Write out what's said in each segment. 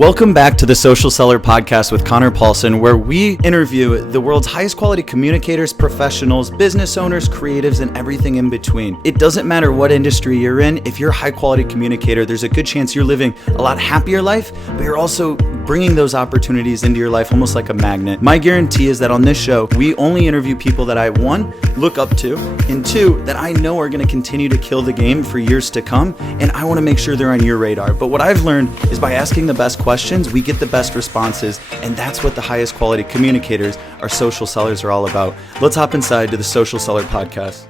Welcome back to the Social Seller Podcast with Conor Paulsen, where we interview the world's highest quality communicators, professionals, business owners, creatives, and everything in between. It doesn't matter what industry you're in. If you're a high quality communicator, there's a good chance you're living a lot happier life, but you're also bringing those opportunities into your life almost like a magnet. My guarantee is that on this show, we only interview people that I, one, look up to, and two, that I know are going to continue to kill the game for years to come, and I want to make sure they're on your radar. But what I've learned is by asking the best questions, we get the best responses, and that's what the highest quality communicators, our social sellers, are all about. Let's hop inside to the Social Seller Podcast.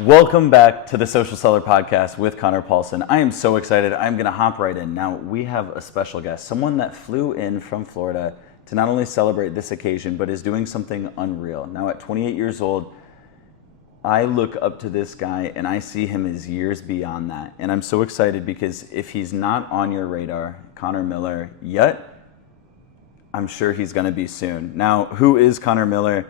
Welcome back to the Social Seller Podcast with Conor Paulsen. I am so excited. I'm going to hop right in. Now, we have a special guest, someone that flew in from Florida to not only celebrate this occasion, but is doing something unreal. Now, at 28 years old, I look up to this guy and I see him as years beyond that. And I'm so excited because if he's not on your radar, Connor Miller, yet, I'm sure he's going to be soon. Now, who is Connor Miller?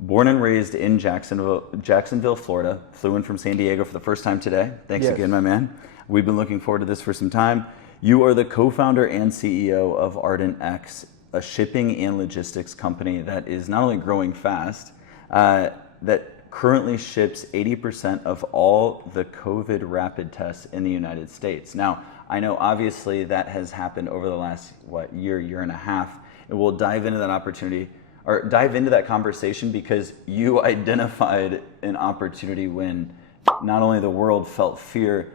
Born and raised in Jacksonville, Florida. Flew in from San Diego for the first time today. Thanks again, my man. We've been looking forward to this for some time. You are the co-founder and CEO of ArdentX, a shipping and logistics company that is not only growing fast, that currently ships 80% of all the COVID rapid tests in the United States. Now, I know obviously that has happened over the last, year and a half, and we'll dive into that opportunity, or dive into that conversation, because you identified an opportunity when not only the world felt fear,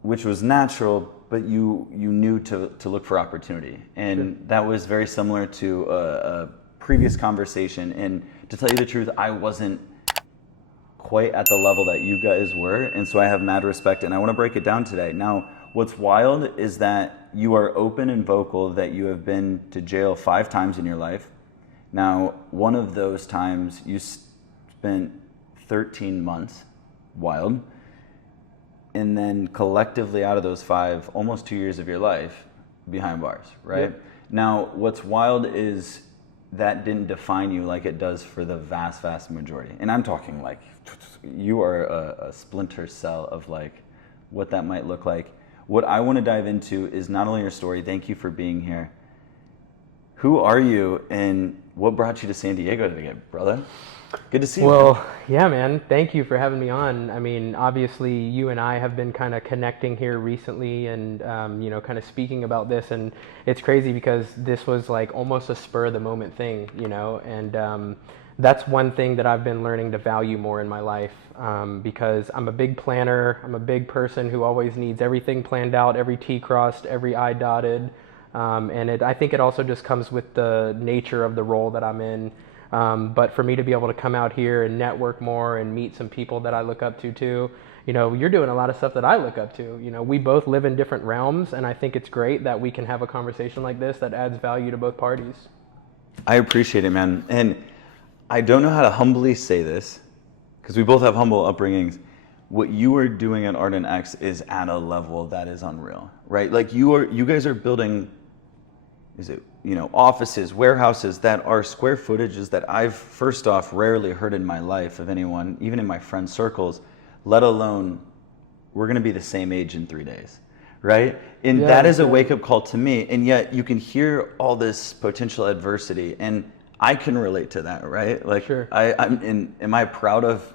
which was natural, but you knew to look for opportunity. And that was very similar to a previous conversation. And to tell you the truth, I wasn't quite at the level that you guys were. And so I have mad respect, and I want to break it down today. Now, what's wild is that you are open and vocal that you have been to jail 5 times in your life. Now, one of those times you spent 13 months, wild, and then collectively out of those 5, almost 2 years of your life behind bars, right? Yep. Now, what's wild is that didn't define you like it does for the vast, vast majority. And I'm talking like you are a splinter cell of like what that might look like. What I want to dive into is not only your story, thank you for being here. Who are you and what brought you to San Diego today, brother? Good to see you. Well, yeah, man. Thank you for having me on. I mean, obviously, you and I have been kind of connecting here recently and, kind of speaking about this. And it's crazy because this was like almost a spur of the moment thing, and that's one thing that I've been learning to value more in my life, because I'm a big planner. I'm a big person who always needs everything planned out, every T crossed, every I dotted. I think it also just comes with the nature of the role that I'm in. But for me to be able to come out here and network more and meet some people that I look up to too, you're doing a lot of stuff that I look up to. We both live in different realms, and I think it's great that we can have a conversation like this that adds value to both parties. I appreciate it, man. And I don't know how to humbly say this, because we both have humble upbringings. What you are doing at ArdentX is at a level that is unreal, right? Like you guys are building, offices, warehouses that are square footages that I've first off rarely heard in my life of anyone, even in my friend circles, let alone we're going to be the same age in 3 days, right? And that is a wake-up call to me. And yet you can hear all this potential adversity, and I can relate to that, right? Like, sure. Am I proud of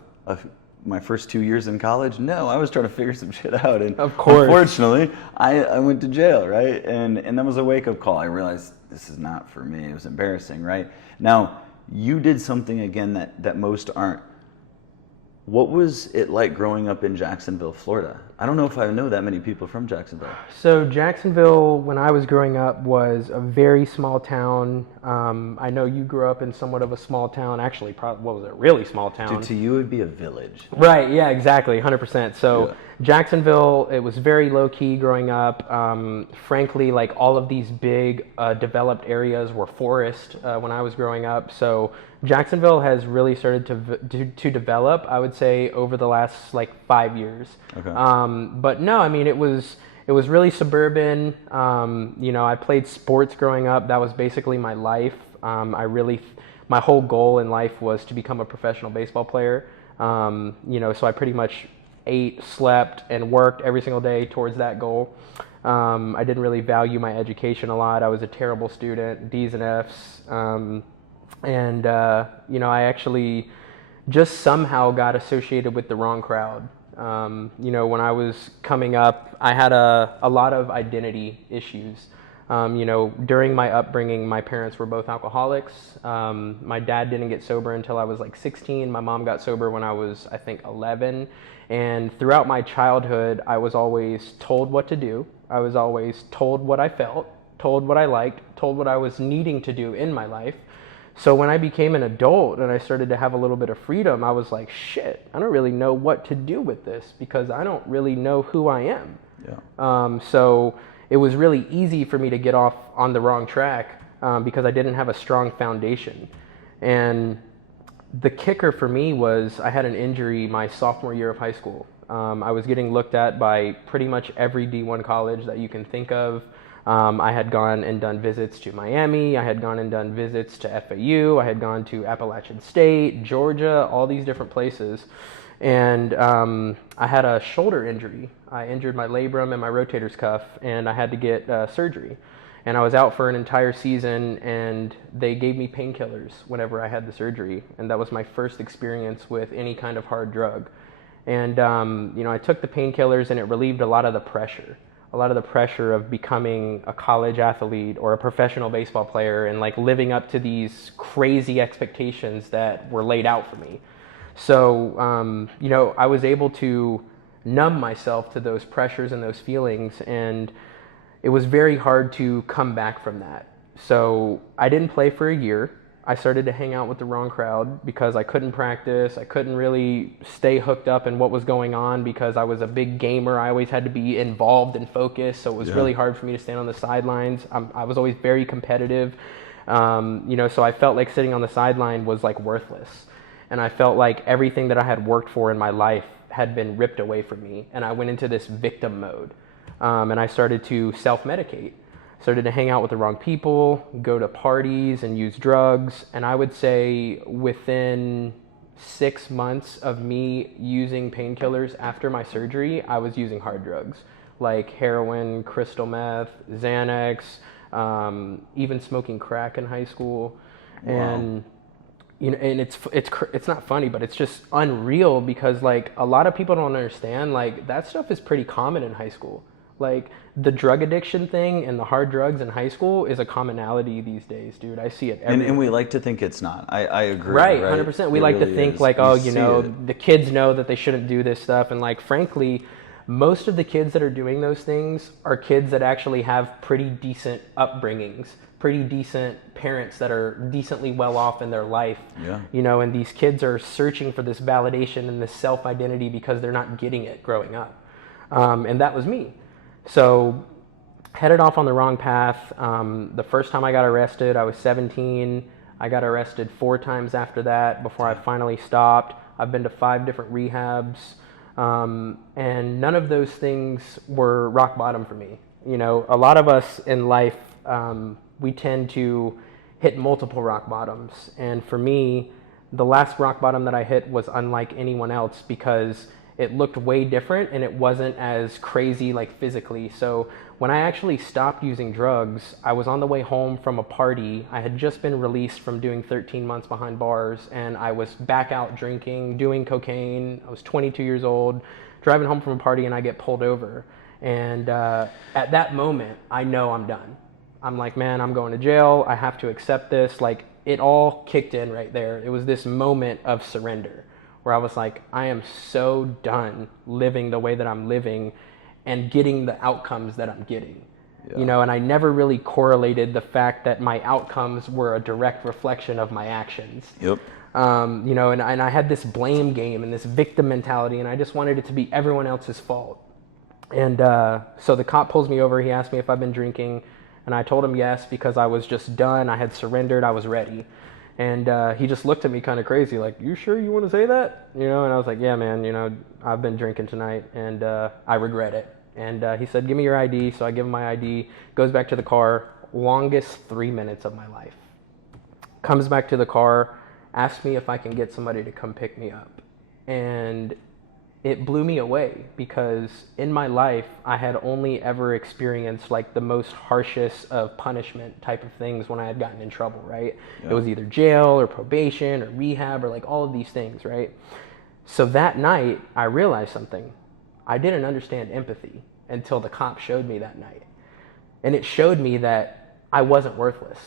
my first 2 years in college? No, I was trying to figure some shit out, and of course, unfortunately, I went to jail, right? And that was a wake-up call. I realized this is not for me. It was embarrassing, right? Now, you did something again that most aren't. What was it like growing up in Jacksonville, Florida? I don't know if I know that many people from Jacksonville. So Jacksonville, when I was growing up, was a very small town. I know you grew up in somewhat of a small town. Actually, what was it? Really small town. Dude, to you, it would be a village. Right. Yeah. Exactly. 100%. So Jacksonville, it was very low key growing up. Frankly, like all of these big developed areas were forest when I was growing up. So Jacksonville has really started to develop, I would say, over the last 5 years. Okay. But no, I mean, it was really suburban. I played sports growing up. That was basically my life. My whole goal in life was to become a professional baseball player. So I pretty much ate, slept, and worked every single day towards that goal. I didn't really value my education a lot. I was a terrible student, D's and F's. I actually just somehow got associated with the wrong crowd. When I was coming up, I had a lot of identity issues. During my upbringing, my parents were both alcoholics. My dad didn't get sober until I was like 16. My mom got sober when I was, I think, 11. And throughout my childhood, I was always told what to do. I was always told what I felt, told what I liked, told what I was needing to do in my life. So when I became an adult and I started to have a little bit of freedom, I was like, shit, I don't really know what to do with this because I don't really know who I am. So it was really easy for me to get off on the wrong track because I didn't have a strong foundation. And the kicker for me was I had an injury my sophomore year of high school. I was getting looked at by pretty much every D1 college that you can think of. I had gone and done visits to Miami. I had gone and done visits to FAU. I had gone to Appalachian State, Georgia, all these different places. And I had a shoulder injury. I injured my labrum and my rotator's cuff, and I had to get surgery. And I was out for an entire season, and they gave me painkillers whenever I had the surgery. And that was my first experience with any kind of hard drug. And, I took the painkillers, and it relieved a lot of the pressure of becoming a college athlete or a professional baseball player and like living up to these crazy expectations that were laid out for me. So, I was able to numb myself to those pressures and those feelings, and it was very hard to come back from that. So I didn't play for a year. I started to hang out with the wrong crowd because I couldn't practice. I couldn't really stay hooked up in what was going on because I was a big gamer. I always had to be involved and focused, so it was really hard for me to stand on the sidelines. I was always very competitive, so I felt like sitting on the sideline was like worthless. And I felt like everything that I had worked for in my life had been ripped away from me. And I went into this victim mode, and I started to self-medicate. Started to hang out with the wrong people, go to parties and use drugs. And I would say within 6 months of me using painkillers after my surgery, I was using hard drugs like heroin, crystal meth, Xanax, even smoking crack in high school. Wow. And it's not funny, but it's just unreal because like a lot of people don't understand like that stuff is pretty common in high school. Like the drug addiction thing and the hard drugs in high school is a commonality these days, dude. I see it everywhere. And we like to think it's not. I agree. Right, 100%. We like to think like, the kids know that they shouldn't do this stuff. And like, frankly, most of the kids that are doing those things are kids that actually have pretty decent upbringings, pretty decent parents that are decently well off in their life. Yeah. And these kids are searching for this validation and this self-identity because they're not getting it growing up. And that was me. So headed off on the wrong path. The first time I got arrested, I was 17. I got arrested 4 times after that before I finally stopped. I've been to 5 different rehabs. And none of those things were rock bottom for me. A lot of us in life, we tend to hit multiple rock bottoms. And for me, the last rock bottom that I hit was unlike anyone else because it looked way different and it wasn't as crazy like physically. So when I actually stopped using drugs, I was on the way home from a party. I had just been released from doing 13 months behind bars, and I was back out drinking, doing cocaine. I was 22 years old, driving home from a party, and I get pulled over. And at that moment, I know I'm done. I'm like, man, I'm going to jail. I have to accept this. Like, it all kicked in right there. It was this moment of surrender, where I was like, I am so done living the way that I'm living and getting the outcomes that I'm getting. Yeah. And I never really correlated the fact that my outcomes were a direct reflection of my actions. Yep. And I had this blame game and this victim mentality, and I just wanted it to be everyone else's fault. And so the cop pulls me over. He asked me if I've been drinking, and I told him yes because I was just done. I had surrendered. I was ready. And he just looked at me kind of crazy, like, you sure you want to say that? And I was like, yeah, man, I've been drinking tonight, and I regret it. And he said, give me your ID. So I give him my ID, goes back to the car, longest 3 minutes of my life. Comes back to the car, asks me if I can get somebody to come pick me up. And it blew me away, because in my life I had only ever experienced like the most harshest of punishment type of things when I had gotten in trouble, right? Yeah. It was either jail or probation or rehab or like all of these things, right? So that night I realized something. I didn't understand empathy until the cop showed me that night. And it showed me that I wasn't worthless.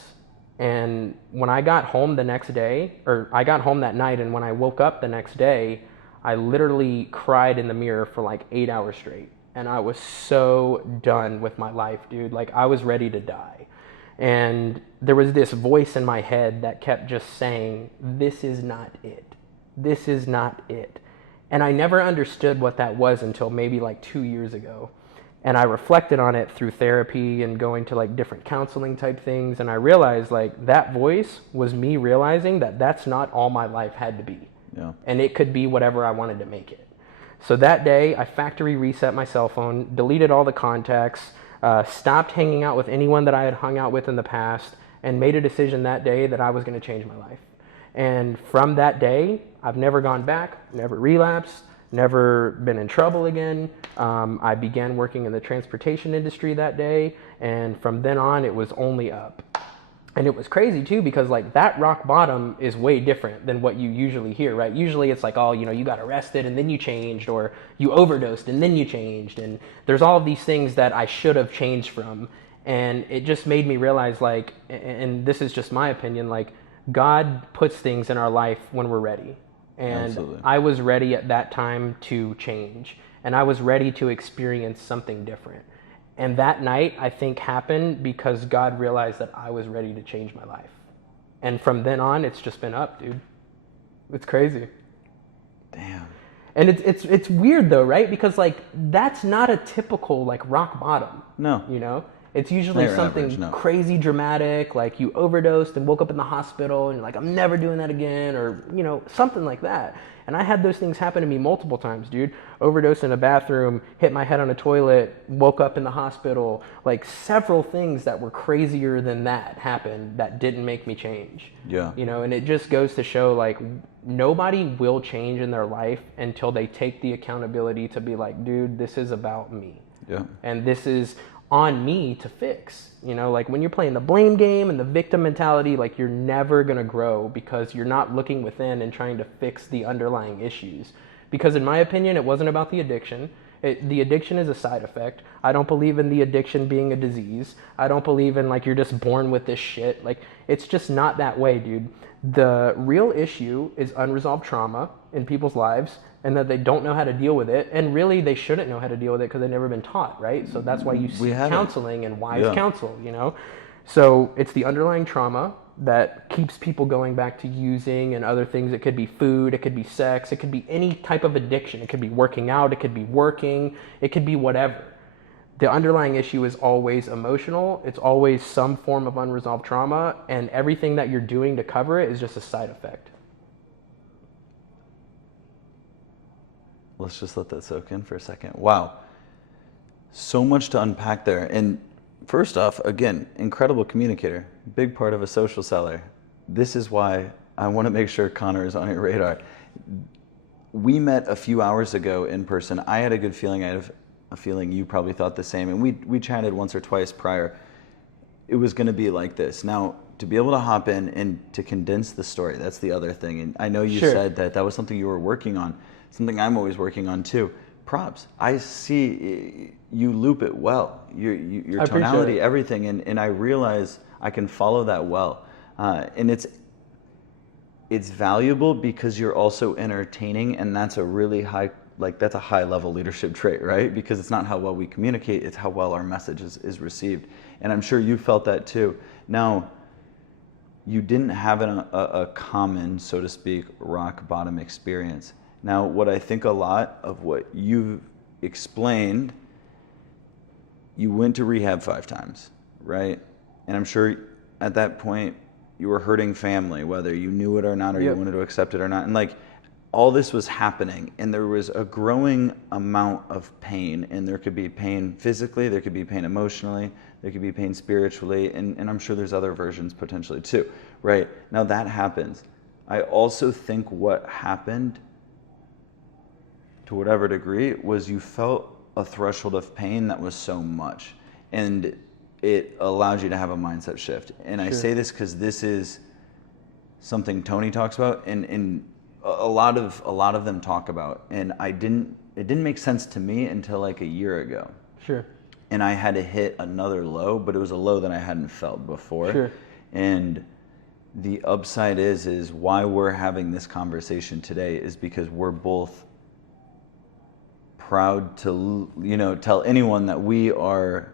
And when I got home the next day, or I got home that night, and when I woke up the next day, I literally cried in the mirror for like 8 hours straight. And I was so done with my life, dude. Like, I was ready to die. And there was this voice in my head that kept just saying, this is not it. This is not it. And I never understood what that was until maybe like 2 years ago. And I reflected on it through therapy and going to like different counseling type things. And I realized like that voice was me realizing that that's not all my life had to be. Yeah. And it could be whatever I wanted to make it. So that day I factory reset my cell phone, deleted all the contacts, stopped hanging out with anyone that I had hung out with in the past, and made a decision that day that I was going to change my life. And from that day, I've never gone back, never relapsed, never been in trouble again. I began working in the transportation industry that day, and from then on it was only up. And it was crazy too, because like that rock bottom is way different than what you usually hear, right? Usually it's like, oh, you know, you got arrested and then you changed, or you overdosed and then you changed, and there's all of these things that I should have changed from. And it just made me realize, like, and this is just my opinion, like God puts things in our life when we're ready. And Absolutely. I was ready at that time to change, and I was ready to experience something different. And that night, I think, happened because God realized that I was ready to change my life. And from then on, it's just been up, dude. It's crazy. Damn. And it's weird though, right? Because like that's not a typical like rock bottom. No. You know? It's usually something average, no. crazy dramatic, like you overdosed and woke up in the hospital and you're like, I'm never doing that again, or, you know, something like that. And I had those things happen to me multiple times, dude. Overdosed in a bathroom, hit my head on a toilet, woke up in the hospital. Like several things that were crazier than that happened that didn't make me change. Yeah. You know, and it just goes to show like nobody will change in their life until they take the accountability to be like, dude, this is about me. Yeah. And this is on me to fix. You know, like when you're playing the blame game and the victim mentality, like you're never going to grow because you're not looking within and trying to fix the underlying issues. Because in my opinion, it wasn't about the addiction. The addiction is a side effect. I don't believe in the addiction being a disease. I don't believe in like you're just born with this shit. Like it's just not that way, dude. The real issue is unresolved trauma in people's lives, and that they don't know how to deal with it. And really, they shouldn't know how to deal with it because they've never been taught, right? So that's why you see counseling and wise counsel, you know? So it's the underlying trauma that keeps people going back to using and other things. It could be food, it could be sex, it could be any type of addiction. It could be working out, it could be working, it could be whatever. The underlying issue is always emotional. It's always some form of unresolved trauma, and everything that you're doing to cover it is just a side effect. Let's just let that soak in for a second. Wow. So much to unpack there. And first off, again, incredible communicator, big part of a social seller. This is why I want to make sure Conor is on your radar. We met a few hours ago in person. I had a good feeling. I had a feeling you probably thought the same. And we chatted once or twice prior. It was going to be like this. Now, to be able to hop in and to condense the story, that's the other thing. And I know you said that was something you were working on. Something I'm always working on too. Props. I see you loop it well. Your tonality, everything, and I realize I can follow that well. And it's valuable because you're also entertaining, and that's a really high, like that's a high level leadership trait, right? Because it's not how well we communicate, it's how well our message is received. And I'm sure you felt that too. Now, you didn't have a common, so to speak, rock bottom experience. Now, what I think a lot of what you've explained, you went to rehab 5 times, right? And I'm sure at that point you were hurting family, whether you knew it or not, or you wanted to accept it or not. And like all this was happening, and there was a growing amount of pain, and there could be pain physically, there could be pain emotionally, there could be pain spiritually, and I'm sure there's other versions potentially too, right? Now that happens. I also think what happened to whatever degree, was you felt a threshold of pain that was so much. And it allowed you to have a mindset shift. And I say this because this is something Tony talks about, and a lot of them talk about. And it didn't make sense to me until like a year ago. Sure. And I had to hit another low, but it was a low that I hadn't felt before. Sure. And the upside is why we're having this conversation today is because we're both proud to, tell anyone that we are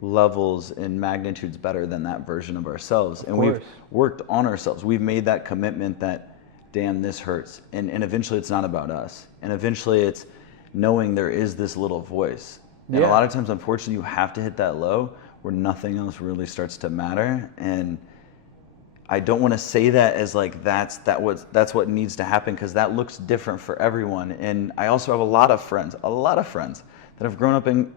levels and magnitudes better than that version of ourselves. And we've worked on ourselves. We've made that commitment that, damn, this hurts. And eventually it's not about us. And eventually it's knowing there is this little voice. And a lot of times, unfortunately, you have to hit that low where nothing else really starts to matter. And I don't want to say that as like that's what needs to happen, because that looks different for everyone. And I also have a lot of friends that have grown up in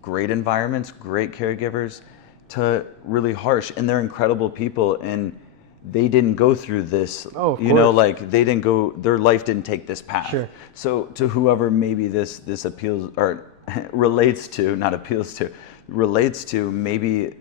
great environments, great caregivers, to really harsh, and they're incredible people, and they didn't go through this, like they didn't go, their life didn't take this path. Sure. So to whoever maybe this appeals or relates to, maybe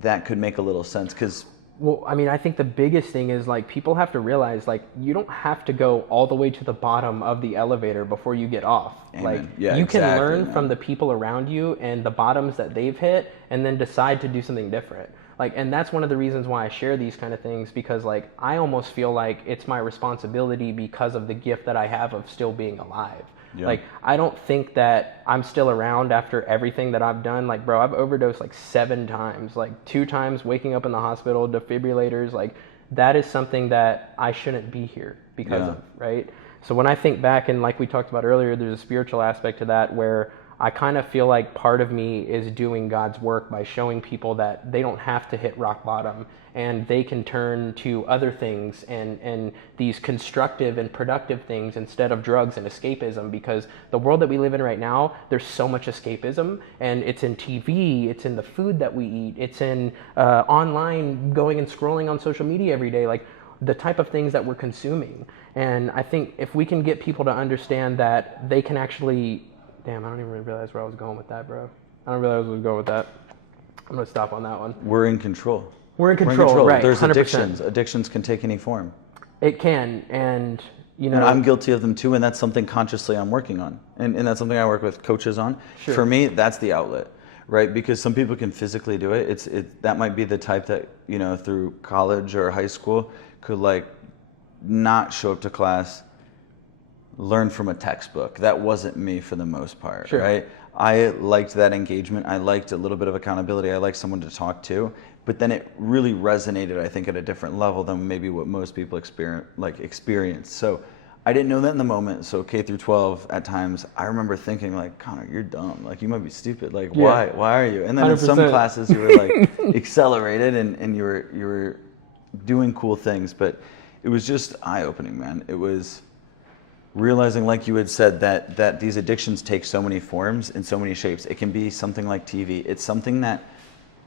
that could make a little sense, because well, I mean, I think the biggest thing is like people have to realize like you don't have to go all the way to the bottom of the elevator before you get off. Amen. Like yeah, you exactly, can learn man. from the people around you and the bottoms that they've hit, and then decide to do something different. Like, and that's one of the reasons why I share these kind of things, because like I almost feel like it's my responsibility because of the gift that I have of still being alive. Yeah. Like, I don't think that I'm still around after everything that I've done. Like, bro, I've overdosed like 7 times, like 2 times waking up in the hospital, defibrillators. Like, that is something that I shouldn't be here because of, right? So when I think back, and like we talked about earlier, there's a spiritual aspect to that where I kind of feel like part of me is doing God's work by showing people that they don't have to hit rock bottom, and they can turn to other things and these constructive and productive things instead of drugs and escapism, because the world that we live in right now, there's so much escapism, and it's in TV, it's in the food that we eat, it's in online going and scrolling on social media every day, like the type of things that we're consuming. And I think if we can get people to understand that they can actually, damn, I don't even realize where I was going with that, bro. I don't realize where I was going with that. I'm going to stop on that one. We're in control. We're in control, right. There's 100%. addictions. Addictions can take any form. It can, and And I'm guilty of them too, and that's something consciously I'm working on. And that's something I work with coaches on. Sure. For me, that's the outlet, right? Because some people can physically do it. That might be the type that, through college or high school could like not show up to class, learn from a textbook. That wasn't me for the most part, sure. Right? I liked that engagement. I liked a little bit of accountability. I liked someone to talk to. But then it really resonated, I think, at a different level than maybe what most people experience. So I didn't know that in the moment. So K through 12, at times, I remember thinking like, Connor, you're dumb. Like, you might be stupid. Like, why? Why are you? And then 100%. In some classes, you were like accelerated and you were doing cool things. But it was just eye-opening, man. It was realizing, like you had said, that these addictions take so many forms and so many shapes. It can be something like TV. It's something that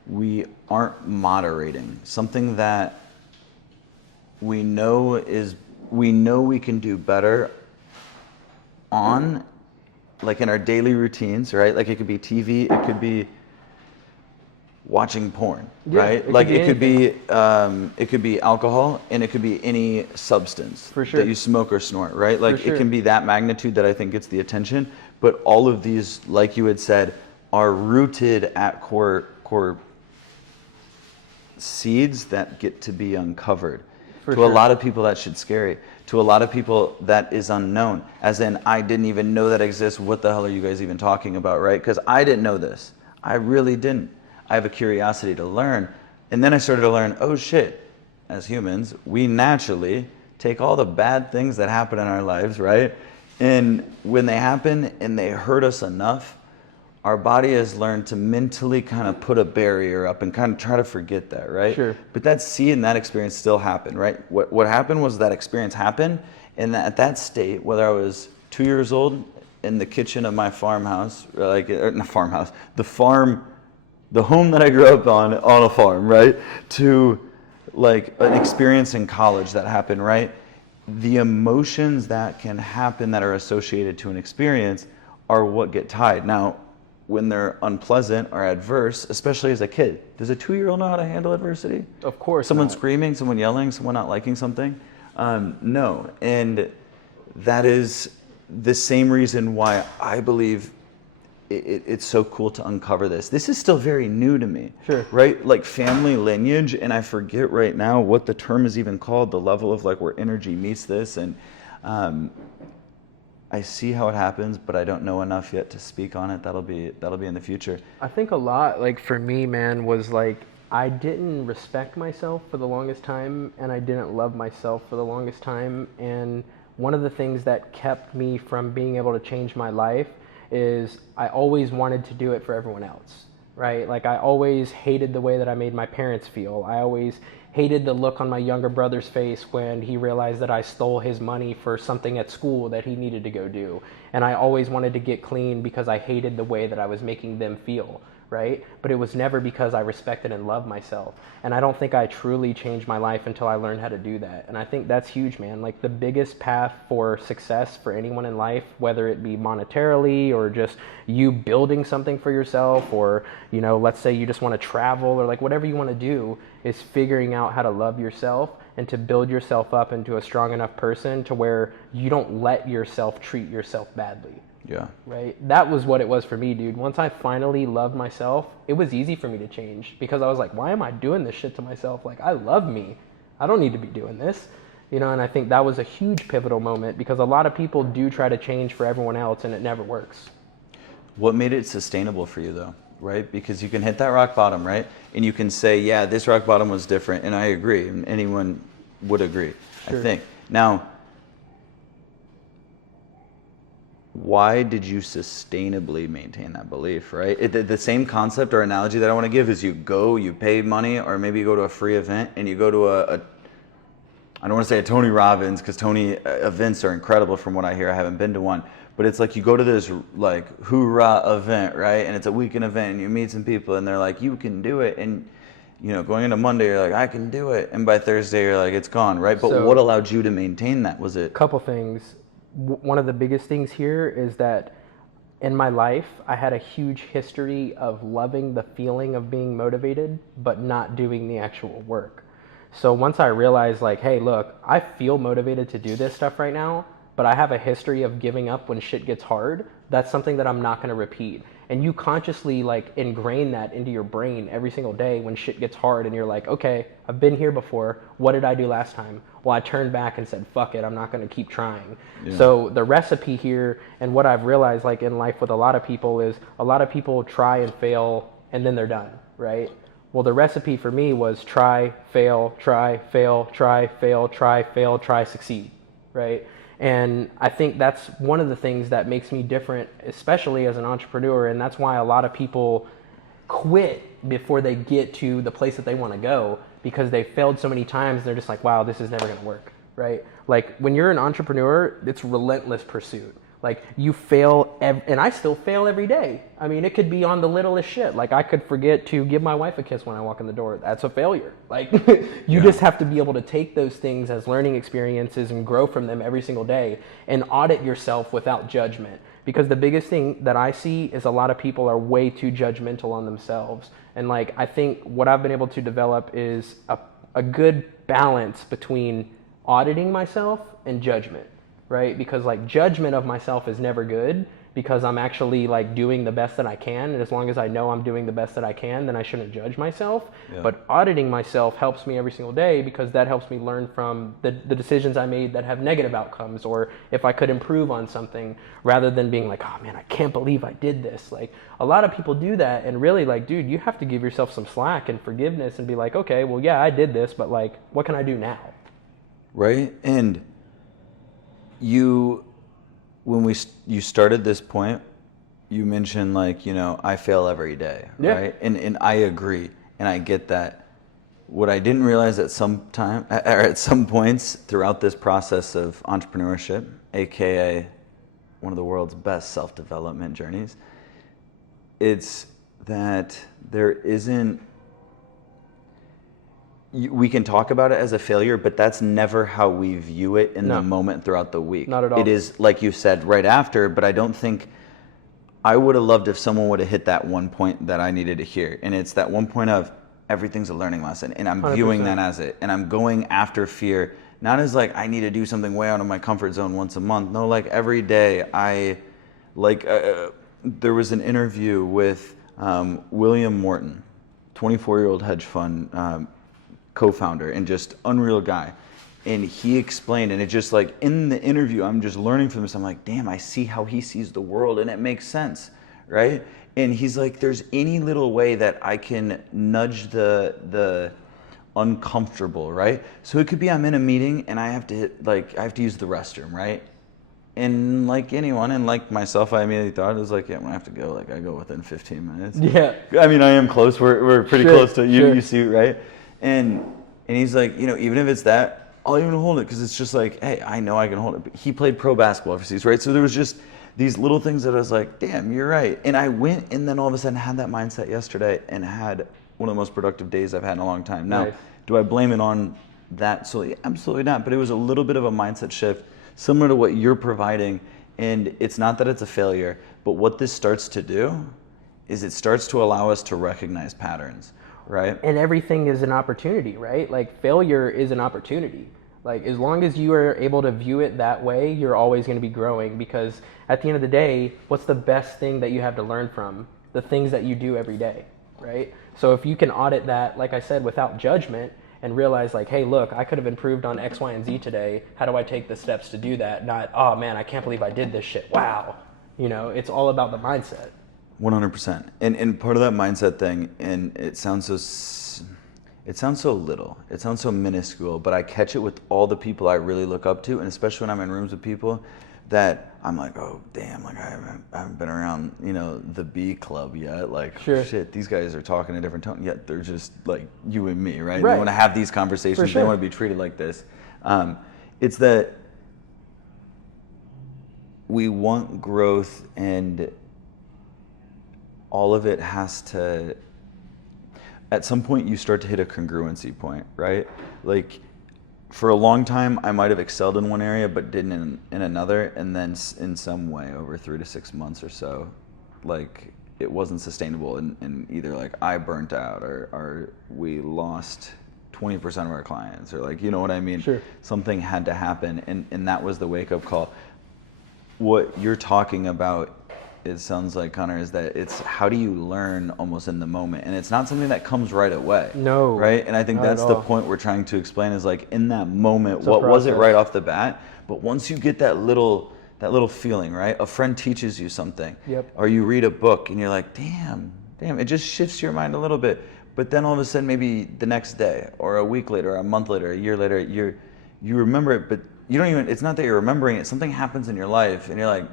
we aren't moderating, something that we know we can do better on, like in our daily routines, right? Like it could be TV, it could be watching porn, right? It could be alcohol, and it could be any substance that you smoke or snort, right? Like it can be that magnitude that I think gets the attention. But all of these, like you had said, are rooted at core seeds that get to be uncovered. To a lot of people, that shit's scary. To a lot of people, that is unknown. As in, I didn't even know that exists. What the hell are you guys even talking about, right? Because I didn't know this. I really didn't. I have a curiosity to learn. And then I started to learn, oh shit, as humans, we naturally take all the bad things that happen in our lives, right? And when they happen and they hurt us enough, our body has learned to mentally kind of put a barrier up and kind of try to forget that, right? Sure. But that seed and that experience still happened, right? What happened was that experience happened, and at that state, whether I was 2 years old in the kitchen of my farmhouse, the home that I grew up on a farm, right? To like an experience in college that happened, right? the emotions that can happen that are associated to an experience are what get tied. Now, when they're unpleasant or adverse, especially as a kid, does a 2-year-old know how to handle adversity? Of course Someone not. screaming, someone yelling, someone not liking something? No. And that is the same reason why I believe it's so cool to uncover this. This is still very new to me. Sure. Right? Like family lineage, and I forget right now what the term is even called, the level of like where energy meets this. And I see how it happens, but I don't know enough yet to speak on it. That'll be in the future. I think a lot, like for me, man, was like I didn't respect myself for the longest time, and I didn't love myself for the longest time. And one of the things that kept me from being able to change my life is I always wanted to do it for everyone else, right? Like I always hated the way that I made my parents feel. I always hated the look on my younger brother's face when he realized that I stole his money for something at school that he needed to go do. And I always wanted to get clean because I hated the way that I was making them feel, right? But it was never because I respected and loved myself. And I don't think I truly changed my life until I learned how to do that. And I think that's huge, man. Like the biggest path for success for anyone in life, whether it be monetarily or just you building something for yourself, or, you know, let's say you just want to travel, or like whatever you want to do, is figuring out how to love yourself and to build yourself up into a strong enough person to where you don't let yourself treat yourself badly. Yeah. Right? That was what it was for me, dude. Once I finally loved myself, it was easy for me to change, because I was like, why am I doing this shit to myself? Like, I love me. I don't need to be doing this. You know, and I think that was a huge pivotal moment, because a lot of people do try to change for everyone else and it never works. What made it sustainable for you though? Right? Because you can hit that rock bottom, right? And you can say, yeah, this rock bottom was different. And I agree. And anyone would agree, Sure. I think. Now, why did you sustainably maintain that belief, right? The same concept or analogy that I want to give is you pay money, or maybe you go to a free event and you go to I don't want to say a Tony Robbins, because Tony events are incredible from what I hear. I haven't been to one. But it's like you go to this like hoorah event, right? And it's a weekend event and you meet some people and they're like, you can do it. And, you know, going into Monday, you're like, I can do it. And by Thursday, you're like, it's gone, right? But So, what allowed you to maintain that? Was it? Couple things. One of the biggest things here is that in my life, I had a huge history of loving the feeling of being motivated, but not doing the actual work. So once I realized like, hey, look, I feel motivated to do this stuff right now, but I have a history of giving up when shit gets hard, that's something that I'm not going to repeat. And you consciously like ingrain that into your brain every single day when shit gets hard and you're like, okay, I've been here before. What did I do last time? Well, I turned back and said, fuck it, I'm not going to keep trying. Yeah. So the recipe here, and what I've realized like in life with a lot of people, is a lot of people try and fail and then they're done, right? Well, the recipe for me was try, fail, try, fail, try, fail, try, fail, try, succeed, right? And I think that's one of the things that makes me different, especially as an entrepreneur. And that's why a lot of people quit before they get to the place that they want to go, because they failed so many times. They're just like, wow, this is never going to work, right? Like when you're an entrepreneur, it's relentless pursuit. Like you fail, and I still fail every day. I mean, it could be on the littlest shit. Like I could forget to give my wife a kiss when I walk in the door. That's a failure. Like you just have to be able to take those things as learning experiences and grow from them every single day and audit yourself without judgment. Because the biggest thing that I see is a lot of people are way too judgmental on themselves. And like, I think what I've been able to develop is a good balance between auditing myself and judgment. Right? Because like judgment of myself is never good, because I'm actually like doing the best that I can. And as long as I know I'm doing the best that I can, then I shouldn't judge myself. Yeah. But auditing myself helps me every single day, because that helps me learn from the decisions I made that have negative outcomes, or if I could improve on something, rather than being like, oh man, I can't believe I did this. Like a lot of people do that, and really like, dude, you have to give yourself some slack and forgiveness and be like, okay, well, yeah, I did this, but like, what can I do now? Right. And when you started this point, you mentioned like, you know, I fail every day, right? And I agree, and I get that. What I didn't realize at some points throughout this process of entrepreneurship, aka one of the world's best self-development journeys, it's that we can talk about it as a failure, but that's never how we view it in the moment throughout the week. Not at all. It is, like you said, right after, but I don't think, I would have loved if someone would have hit that one point that I needed to hear. And it's that one point of everything's a learning lesson. And I'm 100%. viewing that as it. And I'm going after fear, not as like I need to do something way out of my comfort zone once a month. No, like every day there was an interview with William Morton, 24-year-old hedge fund co-founder and just unreal guy. And he explained, and it just like in the interview, I'm just learning from this. I'm like, damn, I see how he sees the world and it makes sense, right? And he's like, there's any little way that I can nudge the uncomfortable, right? So it could be I'm in a meeting and I have to use the restroom, right? And like anyone, and like myself, I immediately thought, it was like, yeah, when I have to go, like I go within 15 minutes. Yeah. I mean, I am close. We're pretty close to you. Sure. You see, right? And he's like, even if it's that, I'll even hold it because it's just like, hey, I know I can hold it. But he played pro basketball overseas, right? So there was just these little things that I was like, damn, you're right. And I went and then all of a sudden had that mindset yesterday and had one of the most productive days I've had in a long time. Now, do I blame it on that solely? Absolutely not. But it was a little bit of a mindset shift, similar to what you're providing. And it's not that it's a failure, but what this starts to do is it starts to allow us to recognize patterns, right? And everything is an opportunity, right? Like failure is an opportunity. Like as long as you are able to view it that way, you're always going to be growing, because at the end of the day, what's the best thing that you have to learn from? The things that you do every day, right? So if you can audit that, like I said, without judgment and realize like, hey, look, I could have improved on X, Y, and Z today. How do I take the steps to do that? Not, oh man, I can't believe I did this shit. Wow. It's all about the mindset. 100%. And part of that mindset thing, and it sounds so little, it sounds so minuscule, but I catch it with all the people I really look up to, and especially when I'm in rooms with people that I'm like, oh damn, like I haven't been around, the B club yet. Like, shit, these guys are talking a different tone, yet they're just like you and me, right? They want to have these conversations. They want to be treated like this. It's that we want growth, and all of it has to, at some point you start to hit a congruency point, right? Like for a long time, I might have excelled in one area, but didn't in another. And then in some way over 3 to 6 months or so, like it wasn't sustainable. And either like I burnt out or we lost 20% of our clients, or like, you know what I mean? Sure. Something had to happen. And that was the wake up call. What you're talking about, it sounds like, Conor, is that it's how do you learn almost in the moment, and it's not something that comes right away. No. Right? And I think that's the point we're trying to explain, is like in that moment, what was it right off the bat? But once you get that little feeling, right? A friend teaches you something. Yep. Or you read a book and you're like, damn, it just shifts your mind a little bit. But then all of a sudden, maybe the next day or a week later, or a month later, a year later, you remember it, but you don't even, it's not that you're remembering it, something happens in your life and you're like,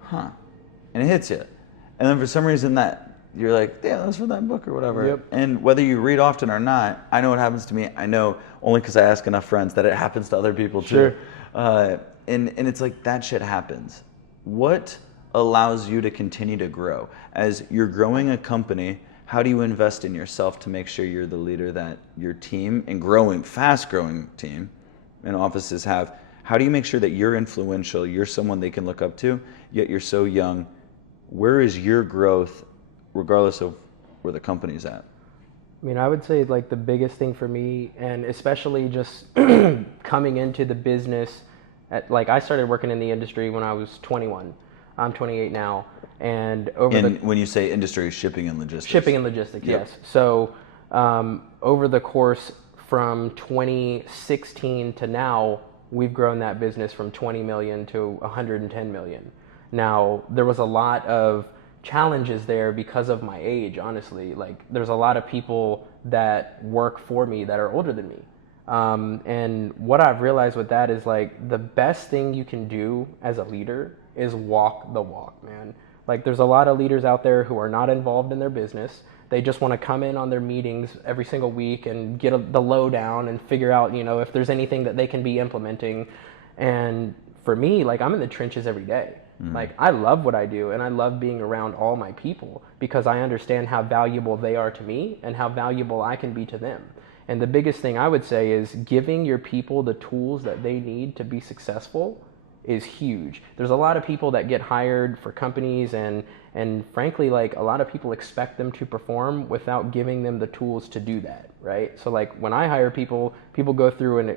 huh. And it hits you. And then for some reason that you're like, yeah, that's from that book or whatever. Yep. And whether you read often or not, I know what happens to me. I know only because I ask enough friends that it happens to other people too. Sure. And it's like that shit happens. What allows you to continue to grow? As you're growing a company, how do you invest in yourself to make sure you're the leader that your team, and fast growing team and offices have? How do you make sure that you're influential, you're someone they can look up to, yet you're so young? Where is your growth, regardless of where the company's at? I mean, I would say like the biggest thing for me, and especially just coming into the business, I started working in the industry when I was 21. I'm 28 now, and when you say industry, shipping and logistics. Shipping and logistics, yep. Yes. So over the course from 2016 to now, we've grown that business from 20 million to 110 million. Now, there was a lot of challenges there because of my age, honestly. Like, there's a lot of people that work for me that are older than me. And what I've realized with that is, like, the best thing you can do as a leader is walk the walk, man. Like, there's a lot of leaders out there who are not involved in their business. They just want to come in on their meetings every single week and get the lowdown and figure out, if there's anything that they can be implementing. And for me, like, I'm in the trenches every day. Like, I love what I do, and I love being around all my people because I understand how valuable they are to me and how valuable I can be to them. And the biggest thing I would say is giving your people the tools that they need to be successful is huge. There's a lot of people that get hired for companies, and frankly, like, a lot of people expect them to perform without giving them the tools to do that, right? So like when I hire people, people go through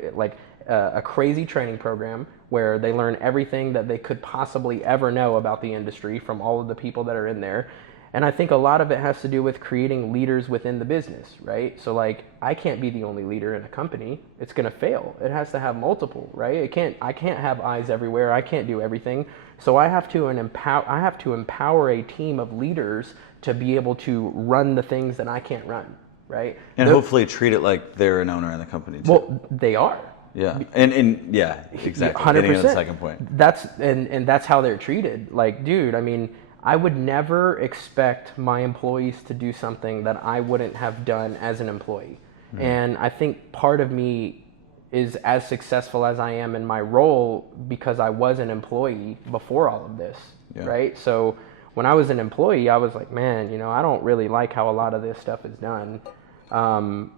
a crazy training program where they learn everything that they could possibly ever know about the industry from all of the people that are in there. And I think a lot of it has to do with creating leaders within the business, right? So like, I can't be the only leader in a company. It's going to fail. It has to have multiple, right? I can't have eyes everywhere. I can't do everything. So I have to empower a team of leaders to be able to run the things that I can't run, right? And hopefully treat it like they're an owner in the company too. Well, they are. Yeah, and yeah, exactly. 100%. Getting to the second point. That's how they're treated. Like, dude, I mean, I would never expect my employees to do something that I wouldn't have done as an employee. Mm-hmm. And I think part of me is as successful as I am in my role because I was an employee before all of this, right? So when I was an employee, I was like, man, I don't really like how a lot of this stuff is done. And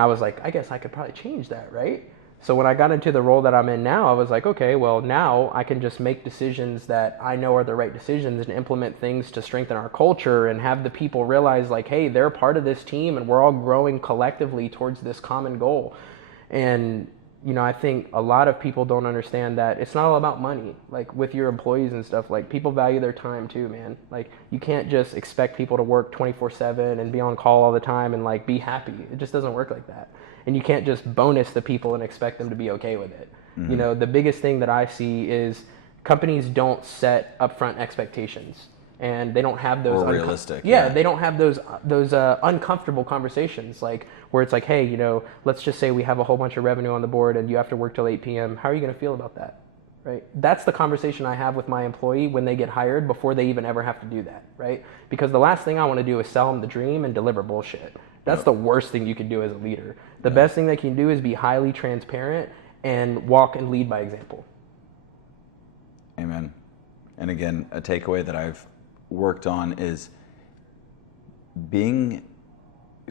I was like, I guess I could probably change that, right? So when I got into the role that I'm in now, I was like, okay, well, now I can just make decisions that I know are the right decisions and implement things to strengthen our culture and have the people realize, like, hey, they're part of this team and we're all growing collectively towards this common goal. And, I think a lot of people don't understand that it's not all about money. Like, with your employees and stuff, like, people value their time too, man. Like, you can't just expect people to work 24/7 and be on call all the time and, like, be happy. It just doesn't work like that. And you can't just bonus the people and expect them to be okay with it. Mm-hmm. The biggest thing that I see is companies don't set upfront expectations, and they don't have those realistic. They don't have those uncomfortable conversations, like where it's like, hey, let's just say we have a whole bunch of revenue on the board and you have to work till 8 p.m. How are you going to feel about that? Right? That's the conversation I have with my employee when they get hired before they even ever have to do that, right? Because the last thing I want to do is sell them the dream and deliver bullshit. That's the worst thing you can do as a leader. The best thing they can do is be highly transparent and walk and lead by example. Amen. And again, a takeaway that I've worked on is being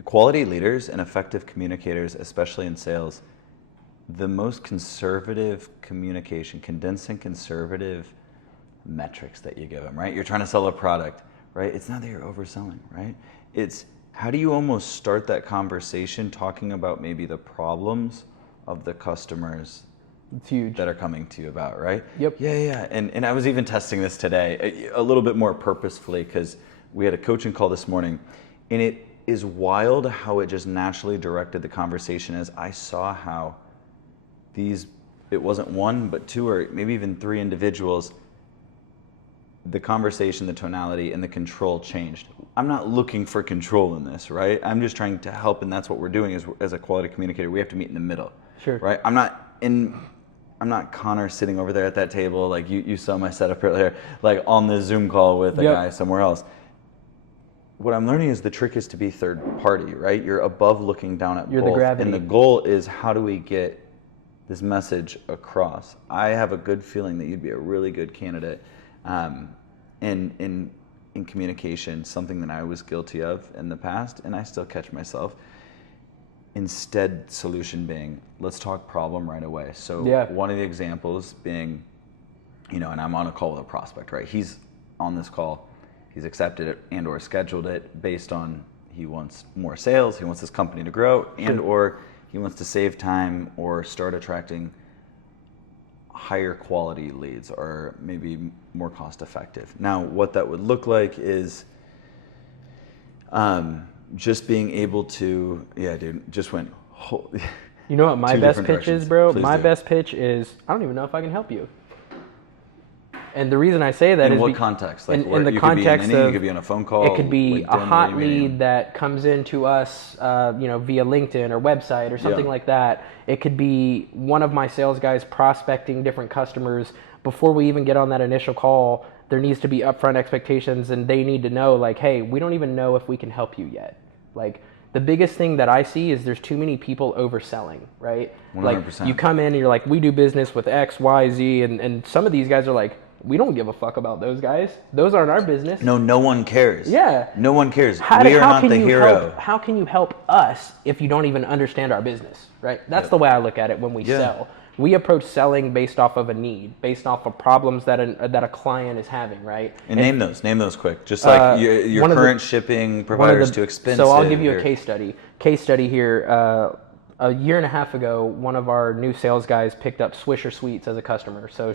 quality leaders and effective communicators, especially in sales. The most conservative communication, condensing conservative metrics that you give them, right? You're trying to sell a product, right? It's not that you're overselling, right? It's how do you almost start that conversation talking about maybe the problems of the customers it's huge. That are coming to you about, right? Yep. Yeah. And I was even testing this today a little bit more purposefully because we had a coaching call this morning, and it is wild how it just naturally directed the conversation as I saw how it wasn't one, but two or maybe even three individuals, the conversation, the tonality, and the control changed. I'm not looking for control in this, right? I'm just trying to help, and that's what we're doing as a quality communicator. We have to meet in the middle, sure, right? I'm not Connor sitting over there at that table, like you saw my setup earlier, like on the Zoom call with a guy somewhere else. What I'm learning is the trick is to be third party, right? You're above looking down at You're both. the gravity. And the goal is how do we get this message across? I have a good feeling that you'd be a really good candidate in communication, something that I was guilty of in the past, and I still catch myself. Instead, solution being, let's talk problem right away. So one of the examples being, and I'm on a call with a prospect, right? He's on this call, he's accepted it and or scheduled it based on he wants more sales, he wants his company to grow, and or he wants to save time or start attracting higher quality leads or maybe more cost effective. Now, what that would look like is just being able to, just went. You know what my best pitch is, bro? Please my do. best pitch is, I don't even know if I can help you. And the reason I say that in is what context? Like in the context of, you could be on a phone call. It could be LinkedIn, a hot lead that comes into us, via LinkedIn or website or something like that. It could be one of my sales guys prospecting different customers. Before we even get on that initial call, there needs to be upfront expectations, and they need to know, like, hey, we don't even know if we can help you yet. Like, the biggest thing that I see is there's too many people overselling, right? 100%. Like, you come in and you're like, we do business with X, Y, Z, and some of these guys are like, We don't give a fuck about those guys. Those aren't our business. No one cares. Yeah. No one cares. We are not the hero. How can you help us if you don't even understand our business, right? That's the way I look at it when we sell. We approach selling based off of a need, based off of problems that a client is having, right? And name those quick. Just like your current shipping providers to expensive. So I'll give you a case study. Case study here. A year and a half ago, one of our new sales guys picked up Swisher Sweets as a customer. So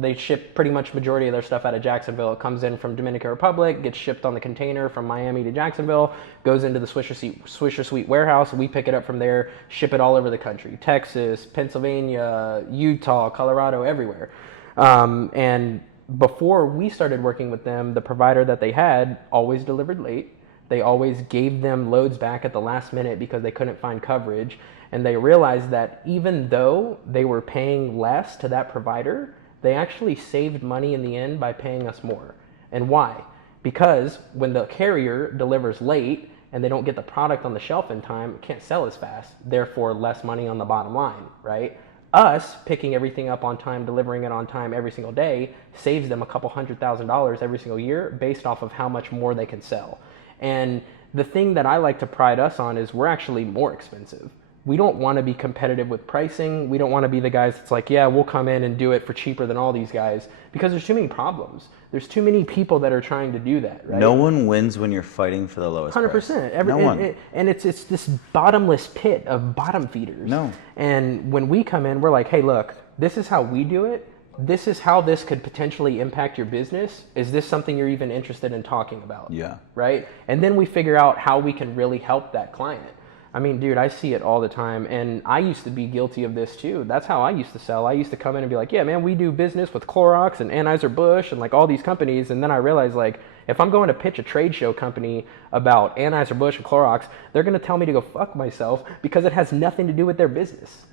they ship pretty much majority of their stuff out of Jacksonville. It comes in from Dominican Republic, gets shipped on the container from Miami to Jacksonville, goes into the Swisher Sweet warehouse. We pick it up from there, ship it all over the country. Texas, Pennsylvania, Utah, Colorado, everywhere. And before we started working with them, the provider that they had always delivered late. They always gave them loads back at the last minute because they couldn't find coverage. And they realized that even though they were paying less to that provider, they actually saved money in the end by paying us more. And why? Because when the carrier delivers late and they don't get the product on the shelf in time, it can't sell as fast, therefore less money on the bottom line, right? Us picking everything up on time, delivering it on time every single day, saves them a couple $100,000 every single year based off of how much more they can sell. And the thing that I like to pride us on is we're actually more expensive. We don't want to be competitive with pricing. We don't want to be the guys that's like, yeah, we'll come in and do it for cheaper than all these guys, because there's too many problems. There's too many people that are trying to do that, right? No one wins when you're fighting for the lowest 100%. price. No one. And it's this bottomless pit of bottom feeders. No. And when we come in, we're like, hey, look, this is how we do it. This is how this could potentially impact your business. Is this something you're even interested in talking about? Yeah. Right? And then we figure out how we can really help that client. I mean, dude, I see it all the time. And I used to be guilty of this too. That's how I used to sell. I used to come in and be like, yeah, man, we do business with Clorox and Anheuser-Busch and like all these companies. And then I realized, like, if I'm going to pitch a trade show company about Anheuser-Busch and Clorox, they're going to tell me to go fuck myself because it has nothing to do with their business.